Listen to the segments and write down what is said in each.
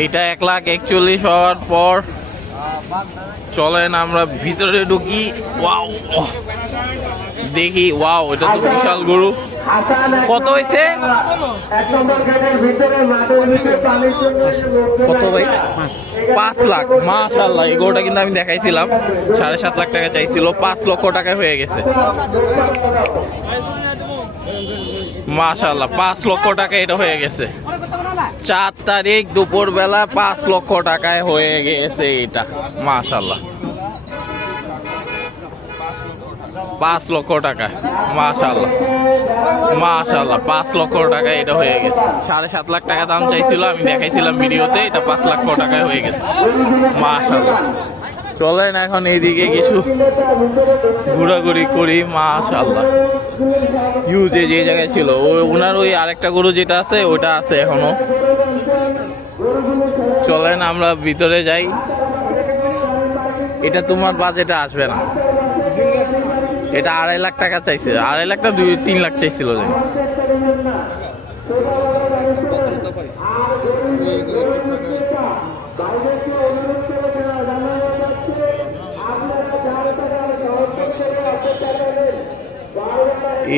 এইটা 1,41,000 হওয়ার পর চলেন আমরা ভিতরে ঢুকি। ওয়াও দেখি, ওয়াও এটা তো বিশাল গরু। কত হয়েছে কত ভাই? 5 লাখ। মাশাআল্লাহ, এই গরুটা কিন্তু আমি দেখাইছিলাম 7.5 লাখ টাকা চাইছিল, 5 লক্ষ টাকা হয়ে গেছে। মাশাআল্লাহ 5 লক্ষ টাকা এটা হয়ে গেছে। 4 তারিখ দুপুর বেলা 5 লক্ষ টাকায় হয়ে গেছে এটা। মাশাআল্লাহ 5 লক্ষ টাকা। মাশাআল্লাহ মাশাআল্লাহ 5 লক্ষ টাকা এটা হয়ে গেছে। 7.5 লাখ টাকা দাম চাইছিল, আমি দেখাইছিলাম ভিডিওতে, এটা 5 লক্ষ টাকায় হয়ে গেছে। মাশাআল্লাহ চলেন এখন এইদিকে কিছু ঘোরাঘুরি করি। মাশাআল্লাহ ইউজ যে জায়গায় ছিল ওনার ওই আরেকটা গরু যেটা আছে ওটা আছে এখনো। চলেন আমরা ভিতরে যাই। এটা তোমার বাজেটে আসবে না, এটা 2.5 লাখ টাকা চাইছে। 2.5 লাখ না 3 লাখ চাইছিল।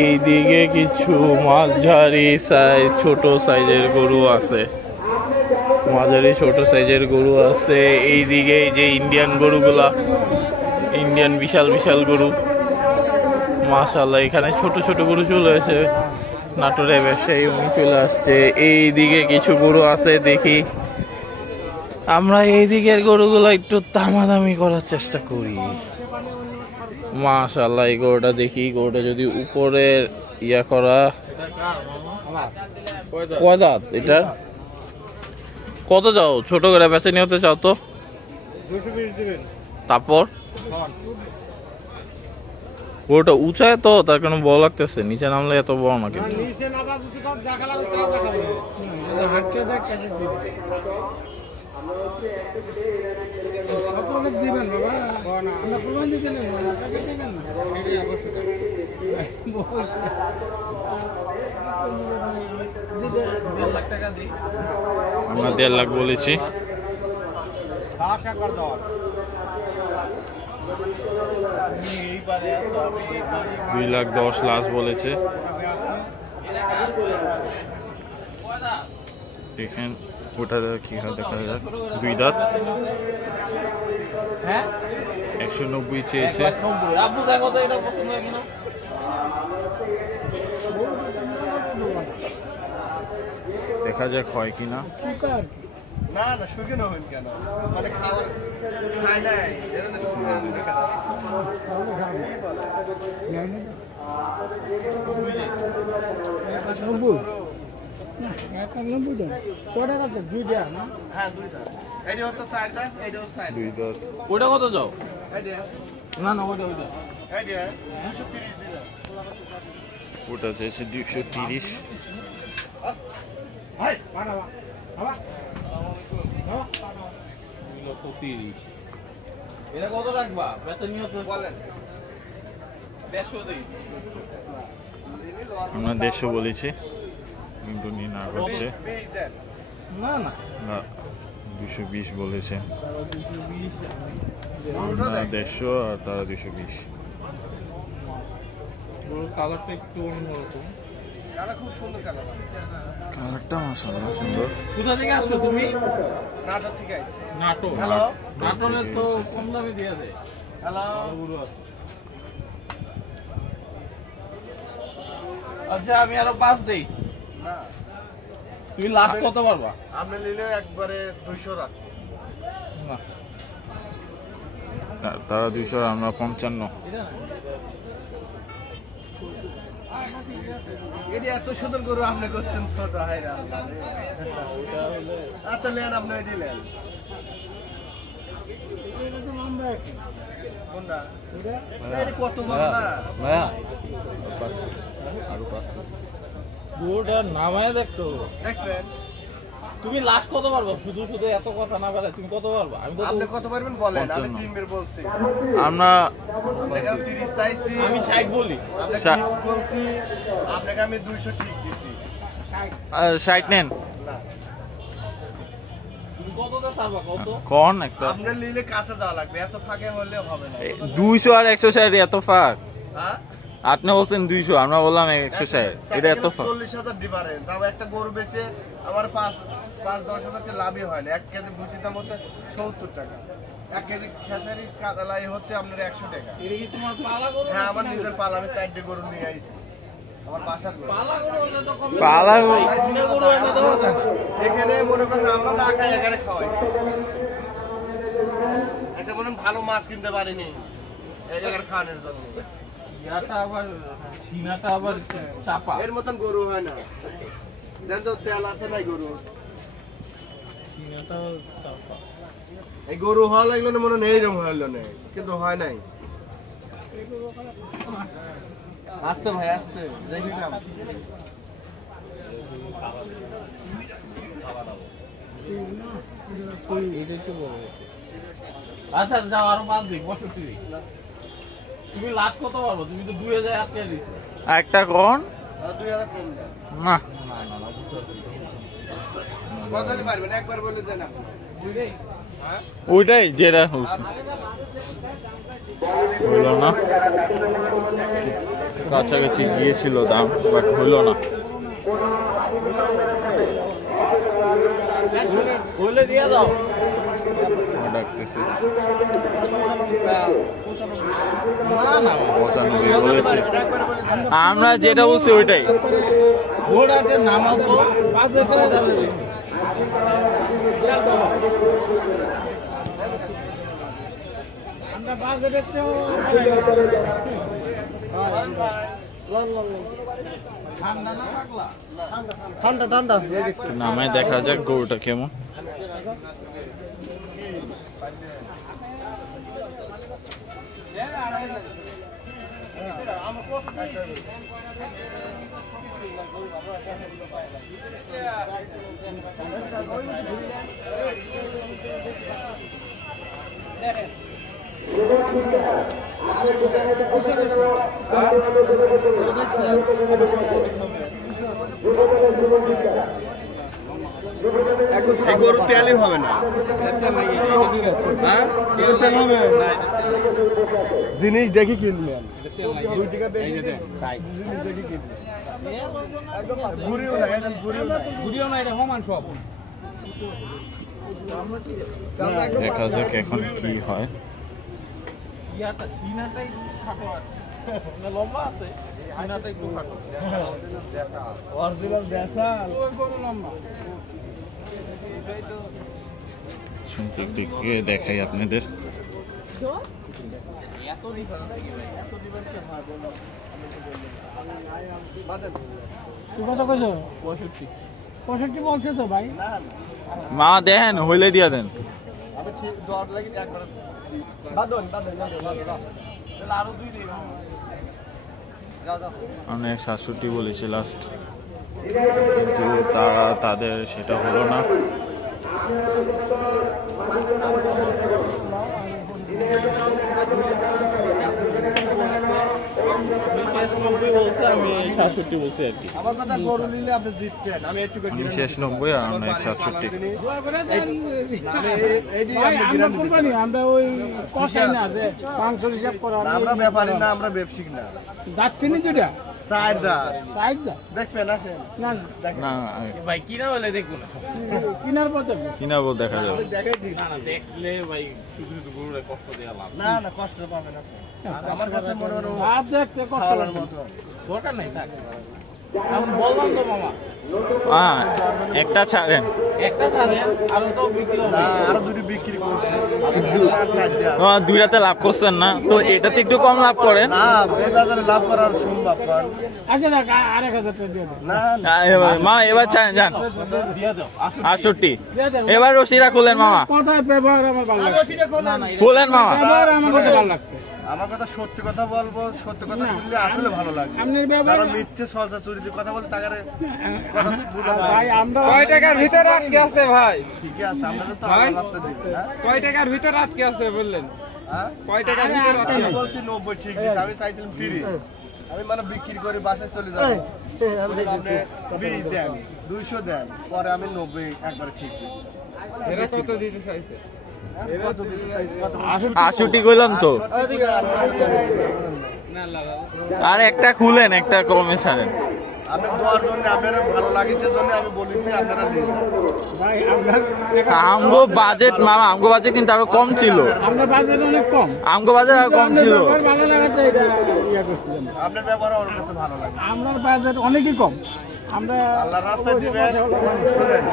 এইদিকে কিছু মাঝারি সাইজ ছোট সাইজের গরু আছে, মাঝারি ছোট সাইজের গরু আছে। এইদিকে যে ইন্ডিয়ান গরুগুলা, ইন্ডিয়ান বিশাল বিশাল গরু। মাশাআল্লাহ এখানে ছোট ছোট গরু চলে আসে, নাটোরে ব্যবসায়ী চলে আসছে। এইদিকে কিছু গরু আছে, দেখি আমরা এইদিকের গরুগুলো একটু দামাদামি করার চেষ্টা করি। মাশাআল্লাহ এই গরুটা দেখি, গরুটা যদি উপরের ইয়া করা। কয় দাঁত এটা? কত যাও ছোট করে বেচে নিতে চাও তো? তারপর গরুটা উঁচায় তো তার কারণে বড় লাগতেছে, নিচে নামলে এত বড় না। কিন্তু আমরা 1.5 লাখ বলেছি। 2,10,000 লাস্ট বলেছে। দেখেন ওটা কি হয় দেখা যাক। 2 দাঁত, 190 চেয়েছে। দেখা যাক হয় কিনা। না না শুকিয়ে হইল কেন, মানে খাবার খাই নাই ওটা কত যাও? না না ওটা ওটা চাইছে 230। এটা কত রাখবা? আমরা 150 বলেছি, কিন্তু না করছে। না না 220 বলেছে। আমরা 150 আর তারা 220। কালারটা একটু অন্যরকম, কালারটা মাশাআল্লাহ সুন্দর। কোথা থেকে আসছো তুমি? নাটোর থেকে আইছি। নাটোর? নাটোরে তো কম দামে দিয়ে দেয়। হ্যালো আচ্ছা আমি আরো 5 দেই। না তুমি লাস্ট কত পারবা? আপনি নিলে একবারে 200 রাখ। না তারা 200 আর আমরা 55। এটি এত সুন্দর গরু আপনি করছেন ছোট হয় না। আচ্ছা নেন আপনি দিলেন কোনটা? কত বড় না ভাইয়া, আরো 5 গরুটা নামায় দেখতো দেখবেন। তুমি লাস্ট কত পারবা? শুধু শুধু এত কথা না বলে তুমি কত পারবা? আমি তো আপনি কত পারবেন বলেন, আমি 3 বের বলছি। আমরা আপনাকে 30 চাইছি, আমি 60 বলি। আপনি 30 বলছি, আপনাকে আমি 200 ঠিক দিছি। 60 নেন। না কোন একটা আপনার নিলে কাছে যাওয়া লাগবে, এত ফাঁকে হলে হবে না। 200 আর 160 এত ফাঁক? হ্যাঁ আপনি বলছেন 200, আমরা বললাম 160, এটা এত ফাঁক? 40,000 ডিফারেন্স। আমার একটা গরু বেচে আমার 5-10 হাজার লাভই হয় না। 1 কেজি ভুসির দাম হচ্ছে 70 টাকা, 1 কেজি খেসারি কাটালাই হচ্ছে আপনার 100 টাকা। হ্যাঁ আমার নিজের পালা, আমি 4টি গরু নিয়ে আইছি আমার বাসার গরু। পালা গরু? এখানে মনে করেন আমরা না খাই, এখানে খাওয়াই। একটা মনে ভালো মাছ কিনতে পারিনি এই জায়গার খাওয়ানোর জন্য। এর মতন গরু হয় না। দেন তো তেল আছে নাই গরু, এই গরু হওয়া লাগলো না মনে নেই, এরকম হইলো না কিন্তু হয় নাই। আসতে ভাই আসতে দেখি না। আচ্ছা যাও, আরো 5 দিন 65। তুমি লাস্ট কত পারবো? তুমি তো 2000 আটকে দিছো। একটা কোন 2000 কম দেন না, কত হলে পারবেন একবার বলে দেন আপনি। হ্যাঁ ওইটাই যেটা হচ্ছে হইল না, কাছাকাছি গিয়েছিল দাম, বাট হইল না। ডাকতেছে 95 বলেছে, আমরা যেটা বলছি ওইটাই। ঠান্ডা ঠান্ডা নামায় দেখা যাক গরুটা কেমন। এই গরু তেলই হবে না। হ্যাঁ তেল হবে জিনিস দেখি কিনবেন, 2 টাকা বেশি জিনিস দেখি কিনবেন। ঘুরিও না, একদম ঘুরিও না, এটা সমান সব। দেখা যাক এখন কি হয়। লম্বা আছে, অরিজিনাল দেশাল লম্বা। শুনতে দিকে দেখাই আপনাদের। কত কইল? 65 বলছে তো ভাই। মা দেন হইলে দিয়া দেন। আমি ঠিক দর লাগি একবার বাদন আরো 2 দিন। অনেক 67 বলেছে লাস্ট, কিন্তু তাদের সেটা হলো না। আমি 67 বলছি আর কি। আমার কথা গরু নিলে আপনি জিততেন, আমি একটু আমি 96 আর আমরা 67। আমরা ওই কষাই না যে মাংস হিসাব করা, আমরা ব্যাপারী না, আমরা ব্যবসায়িক না। যাচ্ছি না যেটা চার দাঁত সাইড দা দেখবেন আসেন না না ভাই কিনা বলে দেখবো না, কিনার পথে কিনা বল দেখা যাবে। দেখাই দিই দেখলে ভাই শুধু গরুরে কষ্ট দেয়া লাভ। না না কষ্ট পাবেন আপনি। আমার কাছে মনে হয় আর দেখতে কষ্ট খাওয়ার লাগে মতো। দরকার নাই থাক। আমি বললাম তো মামা হ্যাঁ একটা ছাড়েন, একটা ছাড়েন আর তো বিক্রি হবে না আরো 2টি বিক্রি করছি। দুইটাতে লাভ করছেন না, তো এটাতে একটু কম লাভ করেন। না এই বাজারে লাভ করার সম্ভব কর আচ্ছা দেখ 1000 টাকা দিয়ে দাও না মা এবার ছাড়েন যান দিয়ে দাও 68। এবার রশিরা খুলেন মামা, কথায় ব্যবহার আমার ভালো লাগছে, খুলেন মামা। ব্যবহার আমার কাছে ভালো লাগছে। আমার কথা সত্যি কথা বলবো, সত্যি কথা শুনলে আসলে ভালো লাগে। আপনার ব্যবহার যারা মিথ্যে সলসা চুরিতে কথা বলে তাদের কথা বুঝে না। ভাই আমরা কয় টাকার ভিতরে আটকে আছে ভাই? ঠিকই আছে, আপনাদের তো আমার রাস্তা দিবেন না। কয় টাকার ভিতরে আটকে আছে বললেন? হ্যাঁ কয় টাকার ভিতরে আটকে আমি আছে? বলছি 90 ঠিক দিয়েছে, আমি চাইছিলাম 30। আমি মানে বিক্রি করে বাসায় চলে যাবো, আপনি 20 দেন 200 দেন, পরে আমি 90 একবারে ঠিক দিয়েছি। এরা কত দিতে চাইছে? 68 কইলাম তো। আর একটা খুলেন, একটা কমে ছাড়েন। আপনি দোয়ার জন্য আপনার ভালো লাগিছে জন্য আমি বলেছি আপনারা নিয়ে যান। ভাই আপনার আমগো বাজেট মামা, আমগো বাজেট কিন্তু আরো কম ছিল। আপনার বাজেট অনেক কম। আমগো বাজেট আর কম ছিল। আপনার ভালো লাগাতে এটা ইয়া করছিলাম। আপনার ব্যাপারে আমার কাছে ভালো লাগে। আপনার বাজেট অনেকই কম। আমরা আল্লাহ রাস্তা দিবেন, শুনেন,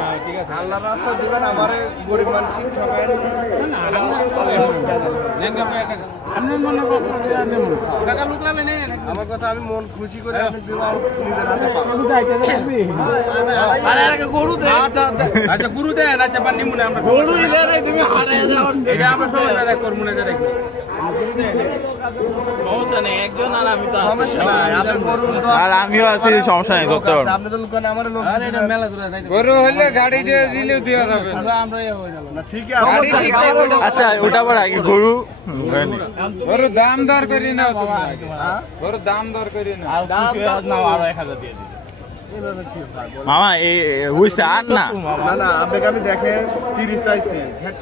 আল্লাহ রাস্তা দিবেন, আমারে গরিব মানসিক ঠকায়েন না। আপনার মনে করেন আমার কথা আমি মন খুশি করে আপনি বিবাহ নিজের হাতে পাবেন। গরু দেন আচ্ছা গুরু দেন, আচ্ছা পানি মনে আমরা গরুই দেন তুমি হারায় যাও। এটা আমরা সবাই না করব না দেখি। সমস্যা নেই, একজন আর আমি তো সমস্যা নাই, আপনি গরুর দোয়া- আর আমিও আছি, সমস্যা নেই, ধরতে পারবো। আপনি তো লোকান আমার লোক গরু হলে গাড়ি দিয়ে দিলেও দেওয়া যাবে। আমরা ইয়ে হয়ে গেল। না, ঠিকই আছে। আচ্ছা ওটা পর আগে গরু গরু দাম দর করি নাও তোমরা। হ্যাঁ? গরু দাম দর করি না। আর কিছু নাও, আরো 1000 দিয়ে দিন। এভাবে কি হয় বলেন? মামা এই হইছে আর না। না না, আপনাকে আমি দেখেন 30 চাইছি, হ্যাঁ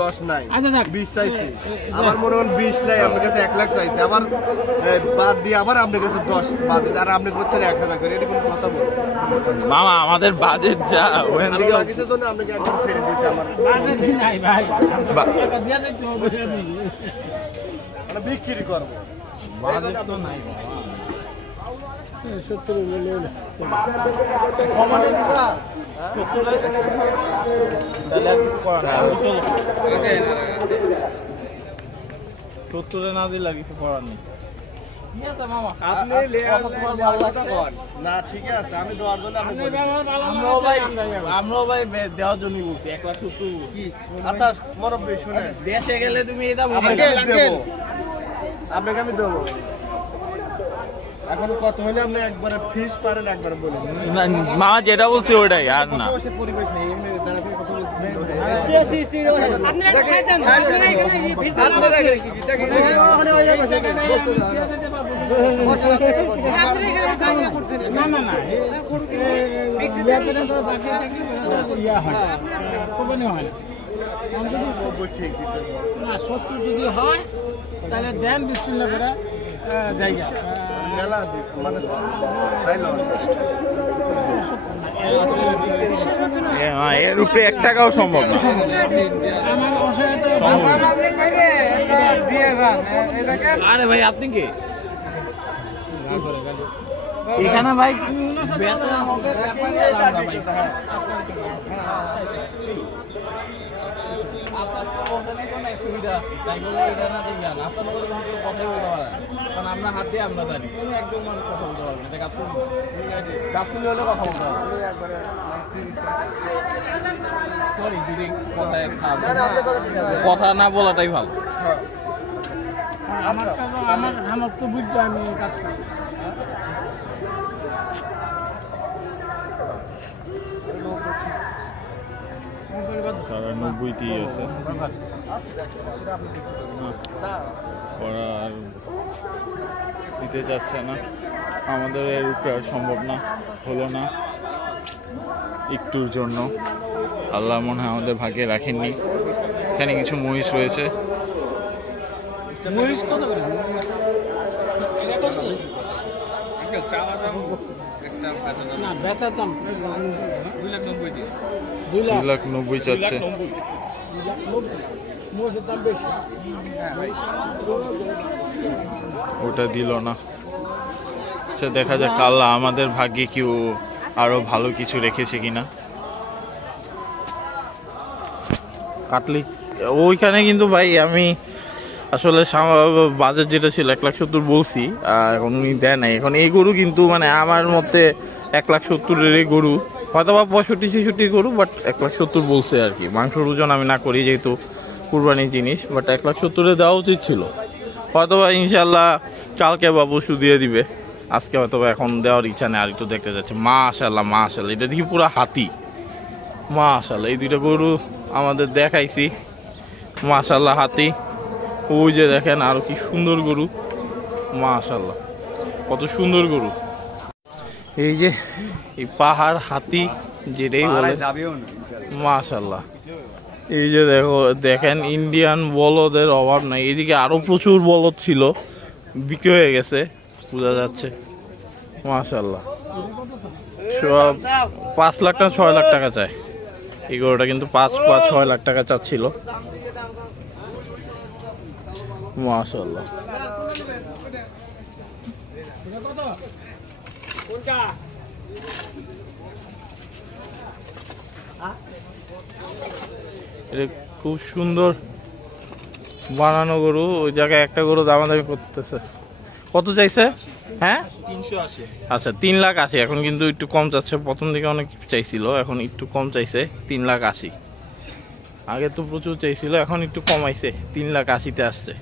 10 নাই, আচ্ছা যাক 20 চাইছি, আবার মনে হন 20 নাই, আপনার কাছে 1 লাখ চাইছি, আবার বাদ দিয়ে আবার আপনার কাছে 10 বাদ দিয়ে, আর আপনি করছেন 1000 করে, এটা কোনো কথা বলুন। মামা আমাদের বাজেট যা ওখান ভালো থেকে লাগিছে জন্য আপনাকে একদম ছেড়ে দিয়েছি আমার। বাজেট নাই ভাই। বা- টাকা দিয়ে দেখতে হবে আমি। আমরা বিক্রি করবো। বাজেট তো নাই। 70 বলে তাহলে আর কিছু করার নাই, আমি চলো। 70 না দিলে আর কিছু করার নেই। না ঠিক আছে, আমি দেওয়ার জন্য আমি বলি। আমরাও ভাই দেওয়ার জন্য বলছি 1,70,000 বলছি। আচ্ছা মুরব্বি শুনেন, দেশে গেলে তুমি এটা আপনাকে আমি দেবো, আপনাকে আমি দেবো। এখন কত হলে আপনি একবারে ফিস পারেন একবার বলে দিন। মামা যেটা বলছি ওটাই, আর না। বসে পরিবেশ নেই, এমনি দাঁড়াতে কথা বলতে নেই। না না না ইয়া হয় কোম্পানি হয় না। ঠিক দিছে। না 70 যদি হয় তাহলে দেন বিসমিল্লাহ করে জায়গা মেলা মানে তাই না, এর উপরে 1 টাকাও সম্ভব না। আমার অসহায়তা দিয়ে যান এটাকে। আরে ভাই আপনি কি এখানে ভাই বেচা হবে ব্যাপারই আলাদা ভাই। আপনার ওখানে কোনো সুবিধা আছে তাই বলে এটা না দিবেন, আপনার ওখানে কিন্তু কথাই বলতে পারেন, কারণ আমরা হাত দিয়ে আমরা জানি কোনো একজন মানুষ কথা বলতে পারবেন, এটা গাপুল গাপুল হলে কথা বলতে পারবেন। সরি যদি কথায় কথা না বলাটাই ভালো। আমার তো বুঝতে আমি কাজ করি। তারা 90-ই আছে, ওরা আর দিতে যাচ্ছে না, আমাদের এর উপরে আর সম্ভব না, হলো না একটুর জন্য। আল্লাহ মনে হয় আমাদের ভাগ্যে রাখেননি। এখানে কিছু মহিষ রয়েছে। মরিচ কত করে? না বেচার দাম 2,90,000 চাচ্ছে। মরিচের দাম বেশি। ওটা দিল না। আচ্ছা দেখা যাক আল্লাহ আমাদের ভাগ্যে কেউ আরো ভালো কিছু রেখেছে কিনা। কাটলি ওইখানে কিন্তু ভাই আমি আসলে বাজেট যেটা ছিল 1,70,000 বলছি, এখন উনি দেয় নাই। এখন এই গরু কিন্তু মানে আমার মতে 1,70,000 গরু, হয়তো বা 65-66 গরু, বাট 1,70,000 বলছে আর কি। মাংসর ওজন আমি না করি যেহেতু কুরবানির জিনিস, বাট 1,70,000 দেওয়া উচিত ছিল। হয়তো বা ইনশাল্লাহ কালকে বা পরশু দিয়ে দিবে, আজকে হয়তো বা এখন দেওয়ার ইচ্ছা নেই। আর একটু দেখতে যাচ্ছে, মাশাল্লাহ মাশাল্লাহ, এটা দেখি পুরো হাতি, মাশাল্লাহ। এই দুইটা গরু আমাদের দেখাইছি, মাশাল্লাহ হাতি। ওই যে দেখেন আরো কি সুন্দর গরু, মাশাল্লাহ কত সুন্দর গরু। এই যে এই পাহাড় হাতি যেটাই বলে, মাশাল্লাহ এই যে দেখেন ইন্ডিয়ান বলদের অভাব নাই, এদিকে আরো প্রচুর বলদ ছিল, বিক্রি হয়ে গেছে বোঝা যাচ্ছে। মাশাআল্লাহ, সব 5 লাখ না 6 লাখ টাকা চায় এই গরুটা, কিন্তু 5-6 লাখ টাকা চাচ্ছিল। মাশাআল্লাহ, এটা খুব সুন্দর বানানো গরু। ওই জায়গায় একটা গরু দামাদামি করতেছে, কত চাইছে? হ্যাঁ 380। আচ্ছা 3,80,000। এখন কিন্তু একটু কম চাচ্ছে, প্রথম দিকে অনেক চাইছিল, এখন একটু কম চাইছে 3,80,000। আগে তো প্রচুর চাইছিল, এখন একটু কমাইছে 3,80,000-তে আসছে।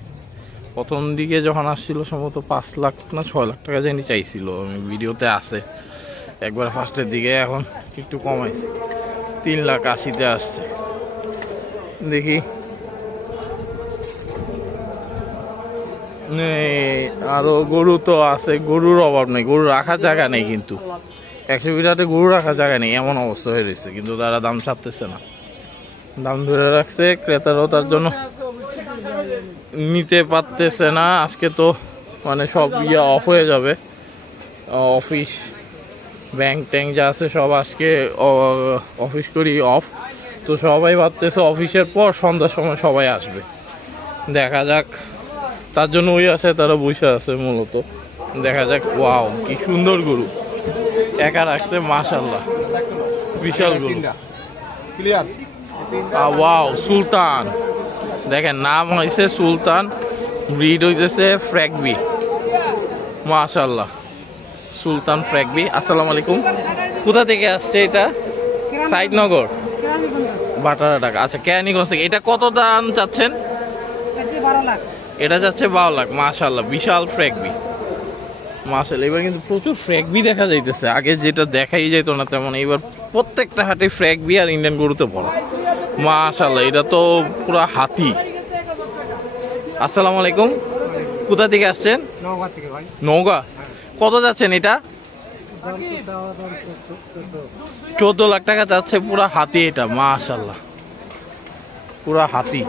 প্রথম দিকে যখন আসছিল সম্ভবত 5 লাখ না 6 লাখ টাকা জানি চাইছিল, আমি ভিডিওতে আছে একবার ফার্স্টের দিকে, এখন একটু কমাইছে 3,80,000-তে আসছে। দেখি আরো গরু তো আছে, গরুর অভাব নেই, গরু রাখার জায়গা নেই, কিন্তু 100 বিটাতে গরু রাখার জায়গা নেই এমন অবস্থা হয়ে রয়েছে। কিন্তু তারা দাম ছাড়তেছে না, দাম ধরে রাখছে, ক্রেতারাও তার জন্য নিতে পারতেছে না। আজকে তো মানে সব অফ হয়ে যাবে, অফিস ব্যাংক ট্যাঙ্ক যা আছে সব আজকে অফিস করি অফ, তো সবাই ভাবতেছে অফিসের পর সন্ধ্যার সময় সবাই আসবে, দেখা যাক। তার জন্য ওই আছে, তারা বসে আছে মূলত, দেখা যাক। ওয়াও, কি সুন্দর গরু একা রাখছে, মাশাআল্লাহ, বিশাল গরু। ক্লিয়ার। ওয়াও, সুলতান, দেখেন নাম হয়েছে সুলতান, ব্রিড হইতেছে ফ্র্যাগবি, মাশাআল্লাহ, সুলতান ফ্র্যাগবি। আসসালামু আলাইকুম, কোথা থেকে আসছে এটা? সাইদনগর, বাটারা টাকা। আচ্ছা, কেরানীগঞ্জ থেকে। এটা কত দাম চাচ্ছেন? এটা যাচ্ছে 12 লাখ। মাশাআল্লাহ, বিশাল ফ্র্যাগবি, মাশাআল্লাহ। এবার কিন্তু প্রচুর ফ্র্যাগবি দেখা যাইতেছে, আগে যেটা দেখাই যেত না তেমন, এবার প্রত্যেকটা হাটে ফ্র্যাগবি আর ইন্ডিয়ান গরুতে ভরা, মাশাআল্লাহ। এটা তো পুরা হাতি। আসসালামু আলাইকুম, কোথা থেকে আসছেন? নওগাঁ। কত যাচ্ছেন এটা? 14 লাখ টাকা যাচ্ছে, পুরা হাতি এটা, মাশাআল্লাহ, পুরা হাতি।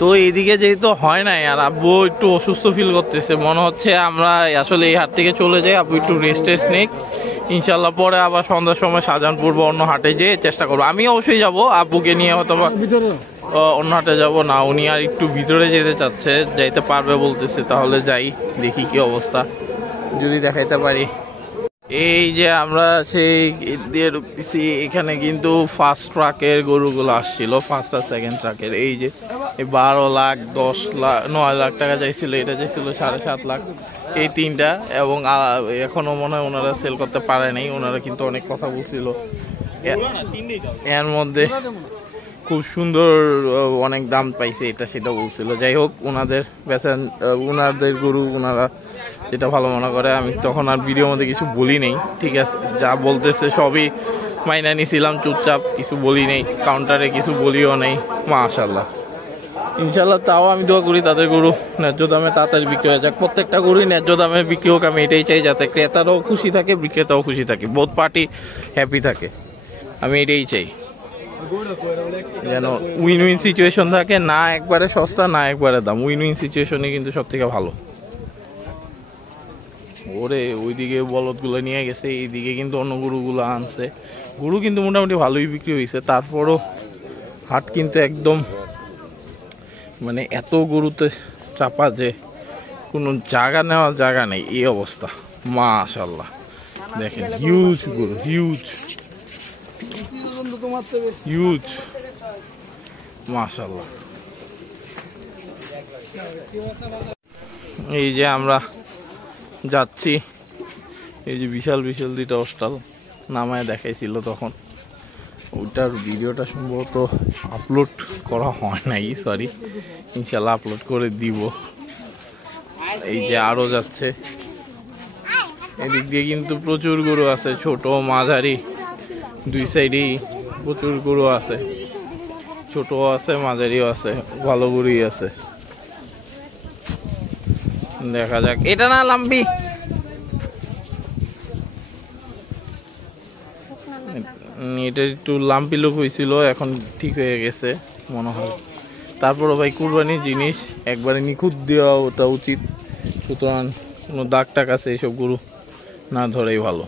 তো এইদিকে যেহেতু হয় নাই, আর আব্বু একটু অসুস্থ ফিল করতেছে, মনে হচ্ছে আমরা আসলে এই হাট থেকে চলে যাই, আব্বু একটু রেস্ট নিক, ইনশাল্লাহ পরে আবার সন্ধ্যার সময় শাহজাহানপুর বা অন্য হাটে যেয়ে চেষ্টা করবো। আমি অবশ্যই যাব, আব্বুকে নিয়ে হয়তো বা অন্য হাটে যাব না, উনি আর একটু ভিতরে যেতে চাচ্ছে, যাইতে পারবে বলতেছে, তাহলে যাই, দেখি কি অবস্থা, যদি দেখাইতে পারি। এই যে আমরা সেই দিয়ে ঢুকতেছি, এখানে কিন্তু ফার্স্ট ট্রাকের গরুগুলো আসছিল, ফার্স্ট আর সেকেন্ড ট্রাকের। এই যে 12 লাখ, 10 লাখ, 9 লাখ টাকা চাইছিল, এটা চাইছিল 7.5 লাখ, এই তিনটা। এবং এখনো মনে হয় ওনারা সেল করতে পারে নাই, ওনারা কিন্তু অনেক কথা বলছিল। এর মধ্যে খুব সুন্দর অনেক দাম পাইছে, এটা সেটা বলছিল। যাই হোক, ওনাদের বেচেন, ওনাদের গরু ওনারা যেটা ভালো মনে করে। আমি তখন আর ভিডিওর মধ্যে কিছু বলি নেই, ঠিক আছে, যা বলতেছে সবই মাইনা নিছিলাম, চুপচাপ কিছু বলি নেই, কাউন্টারে কিছু বলিও নেই, মাশাআল্লাহ। ইনশাল্লাহ তাও আমি দোয়া করি তাদের গরু ন্যায্য দামে তাড়াতাড়ি বিক্রি হয়ে যাক। প্রত্যেকটা গরুই ন্যায্য দামে বিক্রি হোক, আমি এটাই চাই, যাতে ক্রেতারাও খুশি থাকে, বিক্রেতাও খুশি থাকে, বোথ পার্টি হ্যাপি থাকে, আমি এটাই চাই, যেন উইন উইন সিচুয়েশন থাকে, না একবারে সস্তা না একবারে দাম, উইন উইন সিচুয়েশনে কিন্তু সব থেকে ভালো। ওরে ওইদিকে বলদগুলো নিয়ে গেছে, এইদিকে কিন্তু অন্য গরুগুলো আনছে, গরু কিন্তু মোটামুটি ভালোই বিক্রি হয়েছে। তারপরও হাট কিন্তু একদম মানে এত গরুতে চাপা যে কোনো জায়গা নেওয়ার জায়গা নেই, এই অবস্থা, মাশাআল্লাহ। দেখেন হিউজ গরু, হিউজ হিউজ, মাশাআল্লাহ। এই যে আমরা যাচ্ছি, এই যে বিশাল বিশাল দুইটা অস্টাল নামায় দেখাইছিল তখন, ওইটার ভিডিওটা সম্ভবত আপলোড করা হয় নাই, সরি, ইনশাল্লাহ আপলোড করে দিব। এই যে আরো যাচ্ছে, এদিক দিয়ে কিন্তু প্রচুর গরু আছে, ছোট মাঝারি দুই সাইডেই প্রচুর গরু আছে, ছোট আছে মাঝারিও আছে, ভালো গরুই আছে। দেখা যাক, এটা না লাম্বি, এটা একটু লাম্পি লুক হয়েছিল, এখন ঠিক হয়ে গেছে মনে হয়। তারপরও ভাই কুরবানির জিনিস একবারে নিখুঁত দেওয়া ওটা উচিত, সুতরাং কোনো দাগ টাক আছে এইসব গরু না ধরেই ভালো।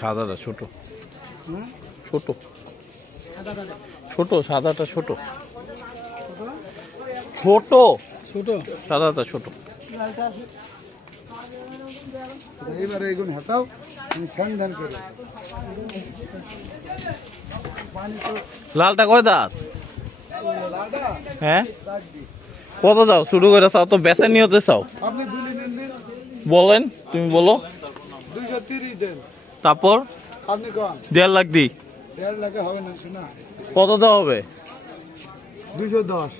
সাদাটা ছোট ছোট ছোট, সাদাটা ছোট ছোট, ছোট সাদাটা ছোট। এইবারে এগুলো হাতাও, আমি সন্ধান করি। লালটা কয় দাঁত? হ্যাঁ কত দাও শুরু করে চাও তো, বেচা নিয়তে চাও? আপনি দুলি নিন দিন, বলেন, তুমি বলো। 230 দেন। তারপর আপনি কোন 1.5 লাখ দিই? 1.5 লাখে হবে না শোনা, কত দেওয়া হবে? 210।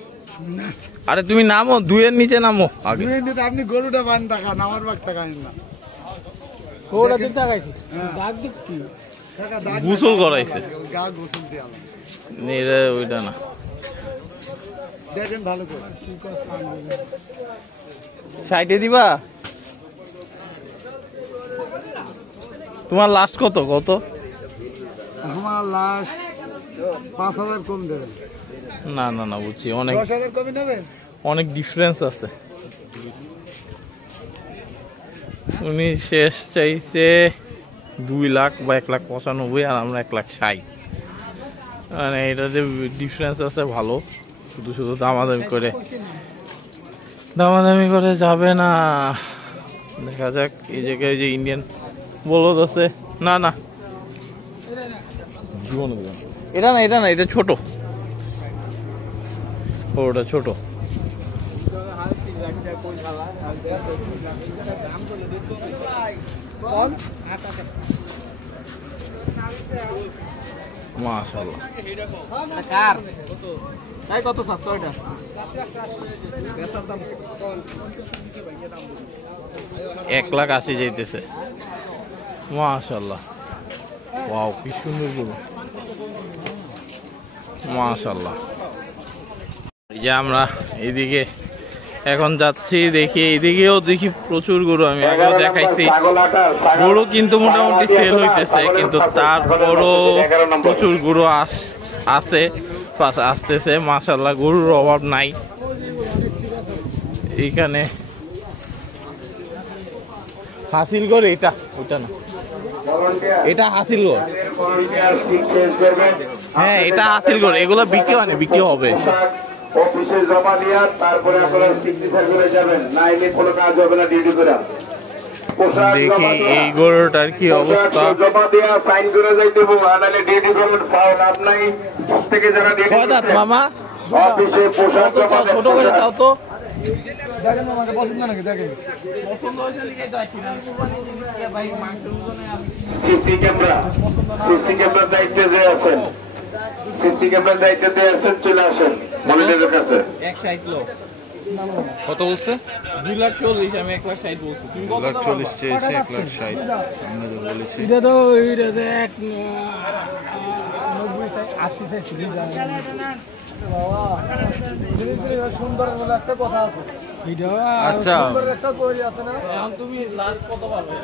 আরে তুমি নামো, 2-এর নিচে নামো আগে। দুই নিতে আপনি গরুটা বান টাকা, আমার বাগ টাকা না। গরুটা দিতে টাকাইছি, দাগ দিক কি টাকা, দাগ গোসল করাইছে, গা গোসল দিলাম। এটা ওইটা না। দেখেন ভালো করে, সাইডে দিবা? তোমার লাস্ট কত কত? আমার লাস্ট 5,000 কম দেবেন। না না না, বুঝছি, অনেক 10,000 কমে নেবেন। অনেক ডিফারেন্স আছে। উনি শেষ চাইছে 2 লাখ বা 1,95,000, আর আমরা 1,60,000। মানে এটাতে ডিফারেন্স আছে ভালো, শুধু শুধু দামাদামি করে যাবে না। দেখা যাক, এই জায়গায় যে ইন্ডিয়ান বলদ আছে। না না, এটা না, এটা না, এটা ছোট, ওটা ছোট। মাশাআল্লাহ। কার তাই কত সস্তা এটা? 1,80,000 যাইতেছে। মাশাআল্লাহ, ওয়াও কি সুন্দর গরু, মাশাআল্লাহ। এই যে আমরা এইদিকে এখন যাচ্ছি, দেখি এইদিকেও দেখি প্রচুর গরু। আমি আগেও দেখাইছি গরু কিন্তু মোটামুটি সেল হইতেছে, কিন্তু তারপরও প্রচুর গরু আছে, আসতেছে। মাশাআল্লাহ, গরুর অভাব নাই এইখানে। হাসিল করে এটা, ওইটা না, এটা হাসিল করে। হ্যাঁ এটা হাসিল করে, এগুলো বিক্রি হয় না, বিক্রি হবে। অফিসে জমা দিয়া তারপরে আপনারা সিগনেচার করে যাবেন, নাইলে কোনো কাজ হবে না ডিউটি করে। দেখি এই গরুটার কি অবস্থা। জমা দিয়া সাইন করে যাইতে হবে, নাইলে ডিউটি করবেন, পাও লাভ নাই। থেকে যারা ডিউটি মামা অফিসে পোশাক জমা দেন, ছোট করে দাও তো। দেখেন আমাকে পছন্দ নাকি দেখেন। সিসি ক্যামেরার দায়িত্বে যে আছেন, সিসি ক্যামেরার দায়িত্বে দিয়ে আছেন, চলে আসেন মনিটরের কাছে। 160 লোক কত বলছে? 2,40,000, আমি 1,60,000 বলছি। তুমি কত 1,40,000 চেয়েছে, 1,60,000 আমরা তো বলেছি। এটা তো এটা তো 1,90,80 চাইছি। বাবা সুন্দর বলে একটা কথা আছে, আচ্ছা সুন্দর একটা কই আছে না। এখন তুমি লাস্ট কত পারবে?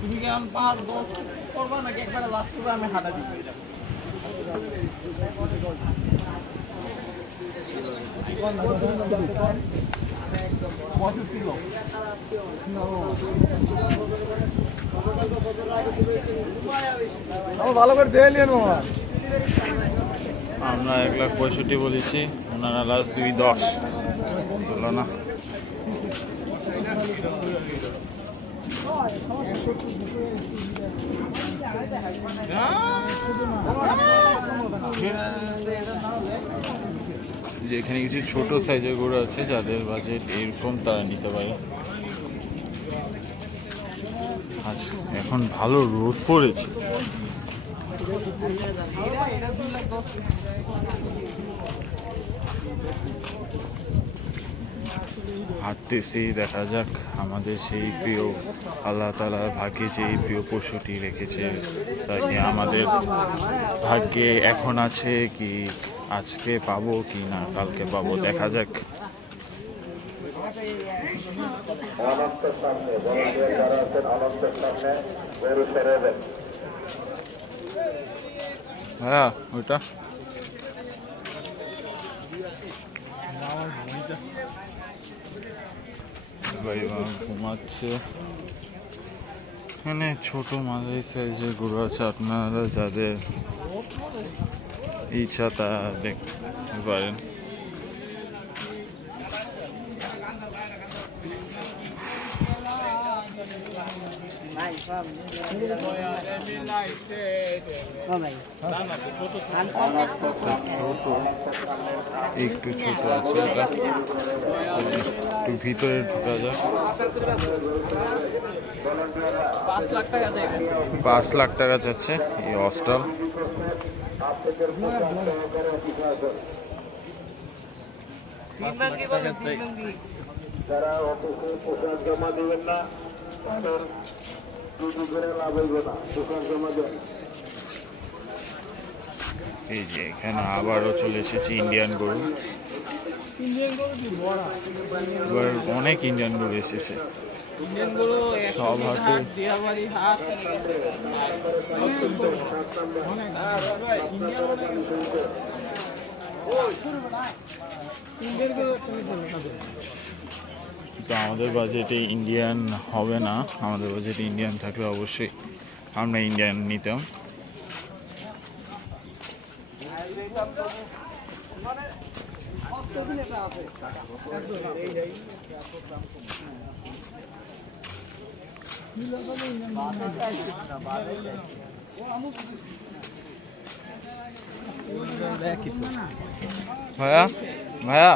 তুমি কি এখন 5-10 করবা নাকি একবারে লাস্ট করবে? আমি হাঁটা দিচ্ছি। ভালো করে দিয়ে নিন মামা। আমরা 1,65,000 বলেছি, ওনারা লাস্ট 2,10 বললো না। যে এখানে কিছু ছোট সাইজের গরু আছে, যাদের বাজেট এরকম তারা নিতে পারে। আজ এখন ভালো রোদ পড়েছে। হাঁটতেছি, দেখা যাক আমাদের সেই প্রিয় আল্লাহ তাআলার ভাগ্যে যেই প্রিয় পশুটি রেখেছে তাকে আমাদের ভাগ্যে এখন আছে কি আজকে পাবো কি না কালকে পাবো, দেখা যাক। অনন্তের সামনে ভলান্টিয়ার যারা আছেন অনন্তের সামনে গরু ছেড়ে দেন। হ্যাঁ ওইটা ঘুমাচ্ছে। এখানে ছোট মাঝারি সাইজের গরু আছে, আপনারা যাদের ইচ্ছা তা দেখতে পারেন। একটু ছোট আছে এটা, একটু ভিতরে ঢোকা যায়। 5 লাখ টাকা যাচ্ছে এই হস্টাল। যারা অফিসে পোশাক জমা দিবেন না তাদের দুটো করে লাভ হইব না, পোশাক জমা দেন। এই যে এখানে আবারও চলে এসেছে ইন্ডিয়ান গরু। এবার অনেক ইন্ডিয়ান গরু এসেছে সব হাটে। তো আমাদের বাজেটে ইন্ডিয়ান হবে না, আমাদের বাজেটে ইন্ডিয়ান থাকলে অবশ্যই আমরা ইন্ডিয়ান নিতাম। ভাইয়া ভাইয়া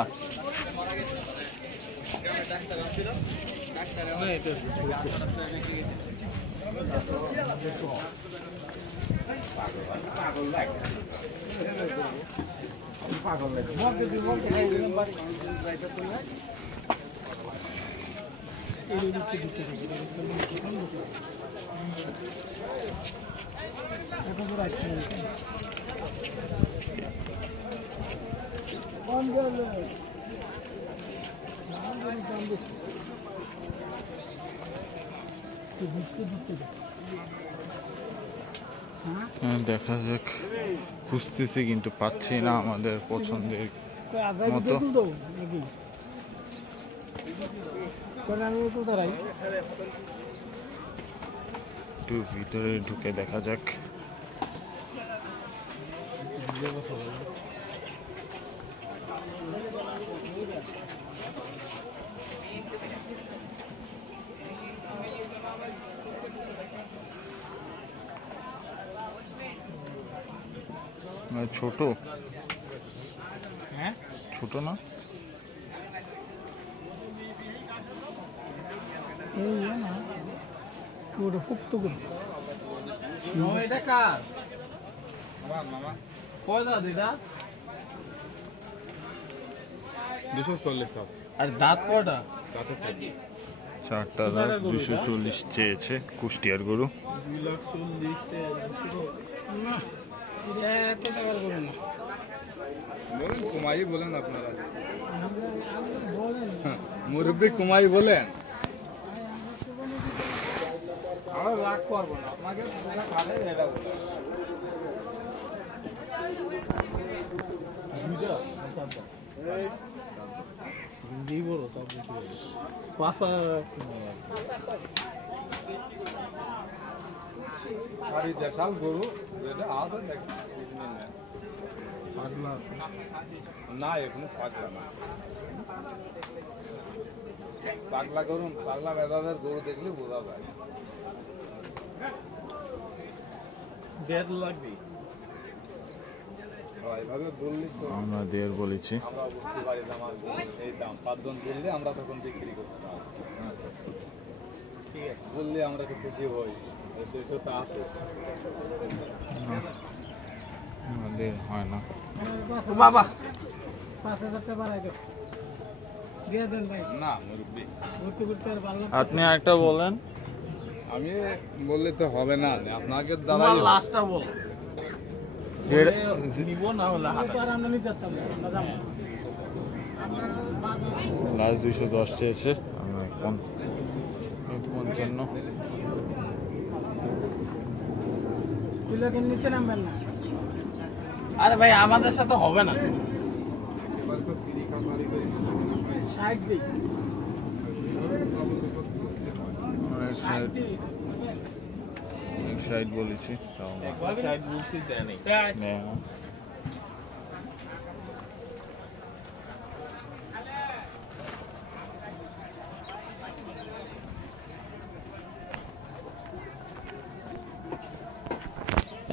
দেখা যাক, খুঁজতেছি কিন্তু পাচ্ছি না আমাদের পছন্দের মতো। একটু ভিতরে ঢুকে দেখা যাক। ছোট, হ্যাঁ ছোট না ওটা পুক্ত করে এটা কার মামা কয় দাঁত এটা 240 আর দাঁত কয়টা? দাঁতে 4টা দাঁত। 240 চেয়েছে কুষ্টিয়ার গরু। 2,40,000 বলেন, কুমাই বলেন আপনারা, মুরব্বী কুমাই বলেন। আমরা রাগ করবো না, আপনাকে এটা বলে দেশাল গরু যেটা আছে না, এখানে পাগলা না, পাগলা করুন, পাগলা ব্যবহারের গরু দেখলে বোঝা যায়। 1.5 লাগবে এভাবে বললি তো আমরা 1.5 বলেছি। আমরা বুঝতে পারি যে আমার এই দাম 5 জন বললে আমরা তখন বিক্রি করতে পারি। আচ্ছা ঠিক আছে, বললে আমরা একটু খুশি হই, 200 টা আছে আমাদের হয় না। বাবা 5,000 টাকা বাড়াই দাও, দিয়ে দেন ভাই। না মুরব্বি ঘুরতে ঘুরতে আর ভালো। আপনি একটা বলেন। আমি বললে তো হবে না, আপনাকে দাঁড়াই লাস্টটা বল নিব না হলে হাত আর আমরা নিতে পারতাম না, আমরা যাবো। লাস্ট 210 চেয়েছে, আমরা 55। আরে ভাই আমাদের সাথে হবে না। 60 বলেছি, তাও নেয় না।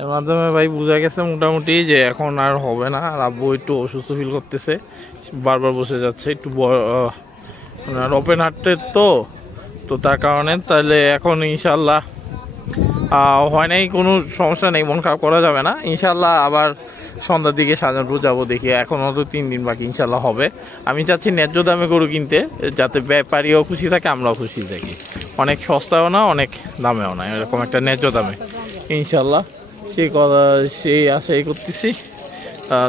এর মাধ্যমে ভাই বোঝা গেছে মোটামুটি যে এখন আর হবে না। আর আব্বু একটু অসুস্থ ফিল করতেছে, বারবার বসে যাচ্ছে, একটু ওপেন হার্টের তো তার কারণে তাহলে এখন ইনশাল্লাহ হয় নাই, কোনো সমস্যা নেই, মন খারাপ করা যাবে না। ইনশাল্লাহ আবার সন্ধ্যার দিকে শাহজাহানপুর যাবো, দেখি এখনও তো 3 দিন বাকি, ইনশাল্লাহ হবে। আমি চাচ্ছি ন্যায্য দামে গরু কিনতে, যাতে ব্যাপারীও খুশি থাকে, আমরাও খুশি থাকি। অনেক সস্তাও না, অনেক দামেও না, এরকম একটা ন্যায্য দামে ইনশাল্লাহ সেই কথা, সেই আশাই করতেছি।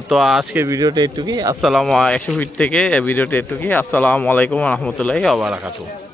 তো আজকের ভিডিওটা একটুকুই। 100 ফিট থেকে ভিডিওটা একটুকুই। আসসালামু আলাইকুম রহমতুল্লাহি ওয়া বারাকাতুহু।